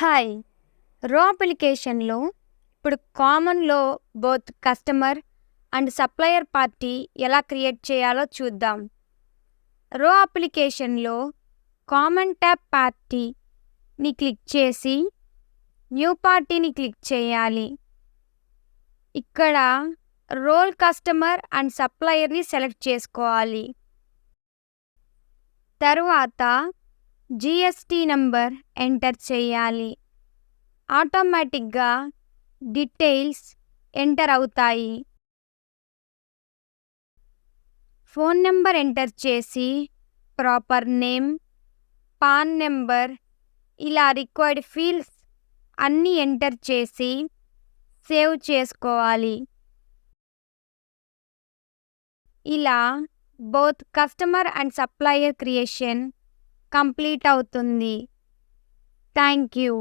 Hi! రో అప్లికేషన్‌లో ఇప్పుడు కామన్‌లో both customer and supplier party ఎలా క్రియేట్ చేయాలో చూద్దాం. రో అప్లికేషన్‌లో కామన్ ట్యాబ్ పార్టీని క్లిక్ చేసి న్యూ పార్టీని క్లిక్ చేయాలి. ఇక్కడ రోల్ కస్టమర్ అండ్ సప్లయర్‌ని సెలెక్ట్ చేసుకోవాలి. తరువాత జీఎస్టీ నంబర్ ఎంటర్ చేయాలి. ఆటోమేటిక్‌గా డీటెయిల్స్ ఎంటర్ అవుతాయి. ఫోన్ నంబర్ ఎంటర్ చేసి ప్రాపర్ నేమ్, పాన్ నంబర్ ఇలా రిక్వైర్డ్ ఫీల్డ్స్ అన్నీ ఎంటర్ చేసి సేవ్ చేసుకోవాలి. ఇలా both customer and supplier creation complete అవుతుంది. Thank you.